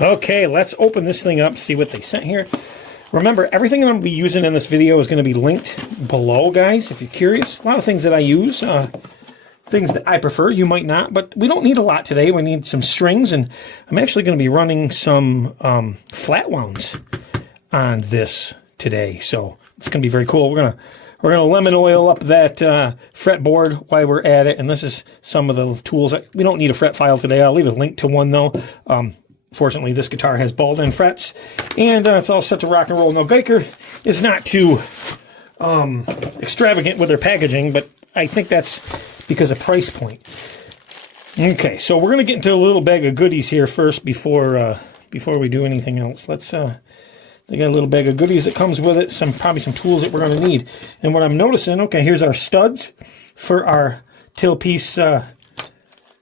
Okay, let's open this thing up, see what they sent here. Remember, everything I'm going to be using in this video is going to be linked below, guys, if you're curious. A lot of things that I use, things that I prefer, you might not, but we don't need a lot today. We need some strings, and I'm actually going to be running some flat wounds on this today, so it's going to be very cool. We're gonna lemon oil up that fretboard while we're at it, and this is some of the tools. We don't need a fret file today. I'll leave a link to one though. Fortunately, this guitar has balled end frets, and it's all set to rock and roll. Now, Guyker is not too extravagant with their packaging, but I think that's because of price point. Okay, so we're gonna get into a little bag of goodies here first before we do anything else. Let's. They got a little bag of goodies that comes with it. Probably some tools that we're gonna need. And what I'm noticing, okay, here's our studs for our tailpiece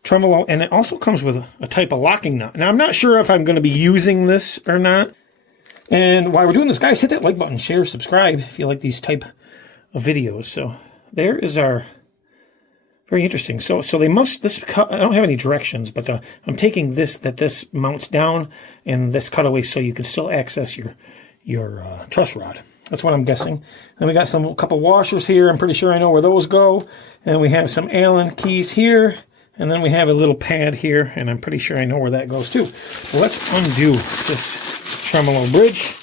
tremolo, and it also comes with a type of locking nut. Now, I'm not sure if I'm going to be using this or not. And while we're doing this, guys, hit that like button, share, subscribe if you like these type of videos. So there is our, very interesting. So they must, I don't have any directions, but I'm taking this mounts down and this cutaway so you can still access your truss rod. That's what I'm guessing. Then we got a couple washers here. I'm pretty sure I know where those go. And we have some Allen keys here. And then we have a little pad here, and I'm pretty sure I know where that goes too. But let's undo this tremolo bridge.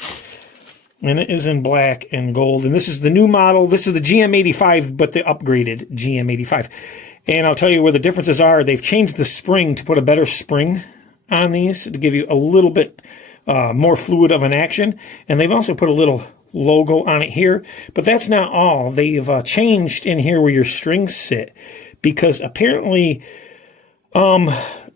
And it is in black and gold. And this is the new model. This is the GM85, but the upgraded GM85. And I'll tell you where the differences are. They've changed the spring to put a better spring on these to give you a little bit more fluid of an action. And they've also put a little logo on it here. But that's not all. They've changed in here where your strings sit, because apparently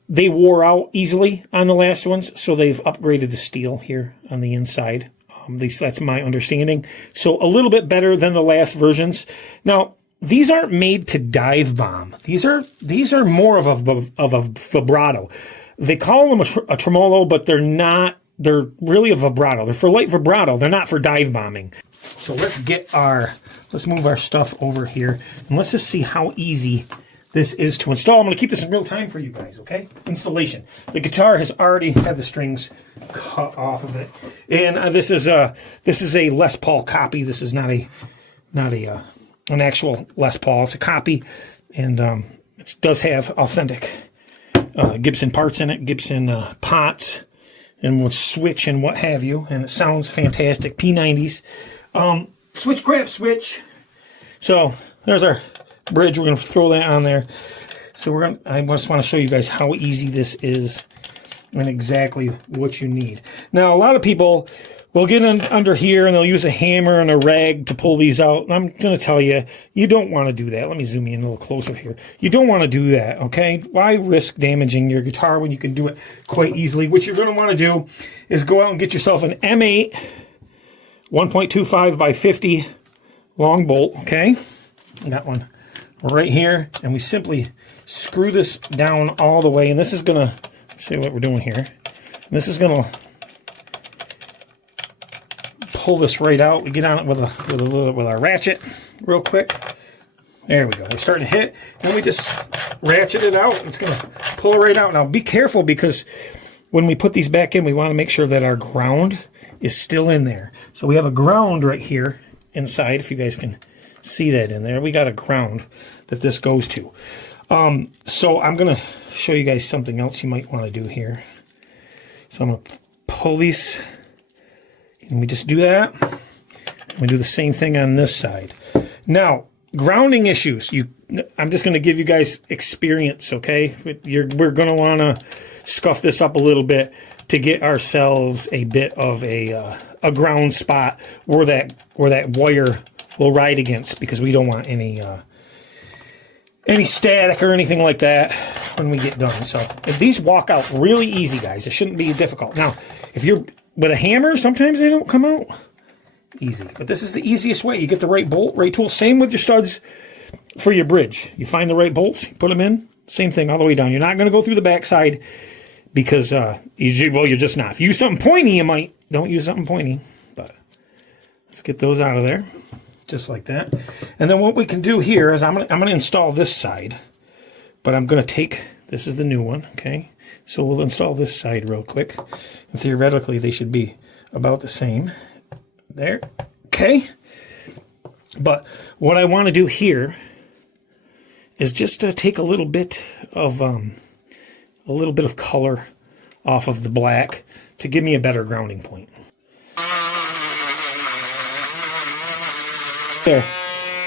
they wore out easily on the last ones, so they've upgraded the steel here on the inside. At least that's my understanding. So a little bit better than the last versions. Now, these aren't made to dive bomb. These are more of a vibrato. They call them a tremolo, but they're not. They're really a vibrato. They're for light vibrato. They're not for dive bombing. So let's move our stuff over here, and let's just see how easy this is to install. I'm going to keep this in real time for you guys, okay? Installation. The guitar has already had the strings cut off of it, and this is a Les Paul copy. This is not an actual Les Paul. It's a copy, and it does have authentic Gibson parts in it, Gibson pots, and with switch and what have you, and it sounds fantastic. P90s. Switchcraft switch. So there's our bridge. We're going to throw that on there. So I just want to show you guys how easy this is and exactly what you need. Now, a lot of people will get under here and they'll use a hammer and a rag to pull these out. And I'm going to tell you, you don't want to do that. Let me zoom in a little closer here. You don't want to do that, okay? Why risk damaging your guitar when you can do it quite easily? What you're going to want to do is go out and get yourself an M8 1.25 by 50 long bolt, okay? I got one right here, and we simply screw this down all the way, and this is gonna show you what we're doing here. And this is gonna pull this right out. We get on it with our ratchet real quick. There we go. We're starting to hit, and we just ratchet it out. It's gonna pull it right out. Now be careful, because when we put these back in, we want to make sure that our ground is still in there. So we have a ground right here inside, if you guys can see that in there. We got a ground that this goes to. So I'm going to show you guys something else you might want to do here. So I'm going to pull these, and we just do that. We do the same thing on this side. Now, grounding issues. I'm just going to give you guys experience, okay? We're going to want to scuff this up a little bit to get ourselves a bit of a ground spot where that wire will ride against, because we don't want any static or anything like that when we get done. So these walk out really easy, guys. It shouldn't be difficult. Now, if you're with a hammer, sometimes they don't come out easy, but this is the easiest way. You get the right bolt, right tool. Same with your studs for your bridge. You find the right bolts, you put them in. Same thing all the way down. You're not going to go through the backside, because you're just not. If you use something pointy, you might. Don't use something pointy. But let's get those out of there, just like that. And then what we can do here is I'm gonna install this side, but I'm gonna take, this is the new one, okay? So we'll install this side real quick. And theoretically, they should be about the same. There. Okay. But what I want to do here is just take a little bit of color off of the black to give me a better grounding point. There.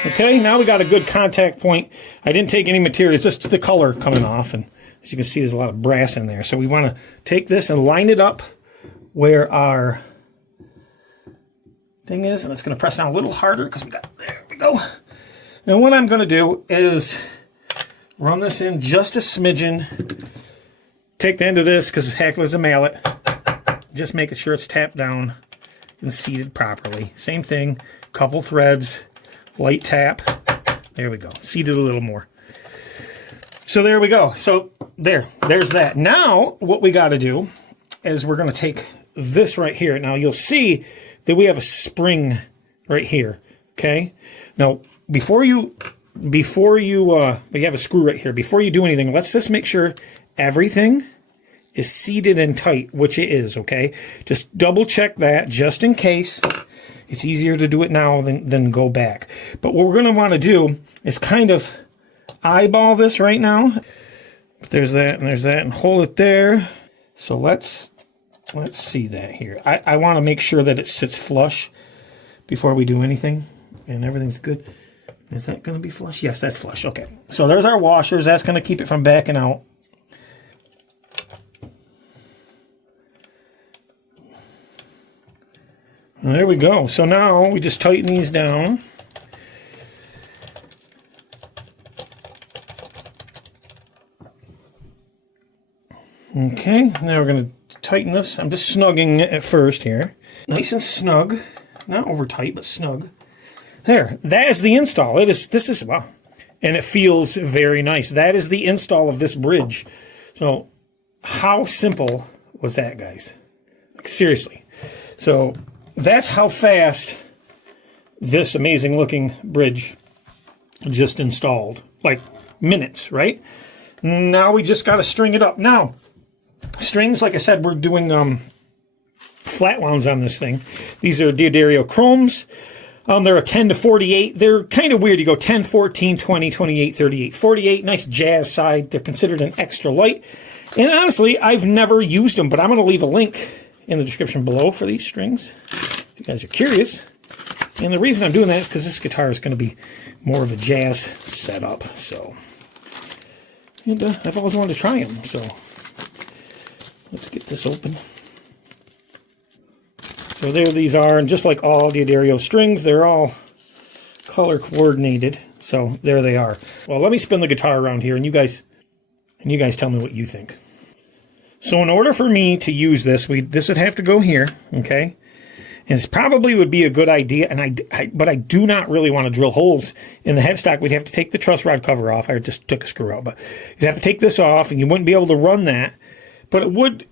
Okay, now we got a good contact point. I didn't take any material, it's just the color coming off, and as you can see, there's a lot of brass in there. So we want to take this and line it up where our thing is, and it's going to press down a little harder because there we go. And what I'm going to do is run this in just a smidgen. Take the end of this because heck, there's a mallet. Just making sure it's tapped down and seated properly. Same thing, couple threads, light tap. There we go. Seated a little more. So there we go. So there's that. Now what we got to do is we're going to take this right here. Now you'll see that we have a spring right here. Okay. Now before you have a screw right here. Before you do anything, let's just make sure everything is seated and tight, which it is. Okay. Just double check that just in case. It's easier to do it now than go back. But what we're going to want to do is kind of eyeball this right now. There's that and there's that, and hold it there. So let's see that here. I want to make sure that it sits flush before we do anything, and everything's good. Is that going to be flush? Yes, that's flush. Okay. So there's our washers. That's going to keep it from backing out. And there we go. So now we just tighten these down. Okay, now we're going to tighten this. I'm just snugging it at first here. Nice and snug. Not over tight, but snug. There. That is the install. This is, wow. And it feels very nice. That is the install of this bridge. So how simple was that, guys? Like, seriously. So that's how fast this amazing looking bridge just installed. Like minutes, right? Now we just got to string it up. Now, strings, like I said, we're doing flat wounds on this thing. These are D'Addario Chromes. They're a 10 to 48. They're kind of weird. You go 10, 14, 20, 28, 38, 48. Nice jazz side. They're considered an extra light. And honestly, I've never used them, but I'm going to leave a link in the description below for these strings, if you guys are curious. And the reason I'm doing that is because this guitar is going to be more of a jazz setup. So, and I've always wanted to try them. So let's get this open. So there these are, and just like all D'Addario strings, they're all color coordinated. So there they are. Well, let me spin the guitar around here, and you guys tell me what you think. So in order for me to use this, this would have to go here, okay? And this probably would be a good idea, but I do not really want to drill holes in the headstock. We'd have to take the truss rod cover off. I just took a screw out, but you'd have to take this off, and you wouldn't be able to run that. But it would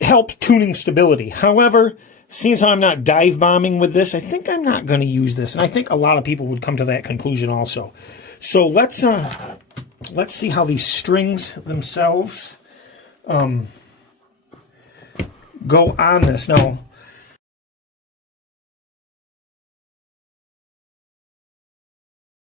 help tuning stability. However, seeing how I'm not dive bombing with this, I think I'm not going to use this, and I think a lot of people would come to that conclusion also. So let's see how these strings themselves go on this. Now,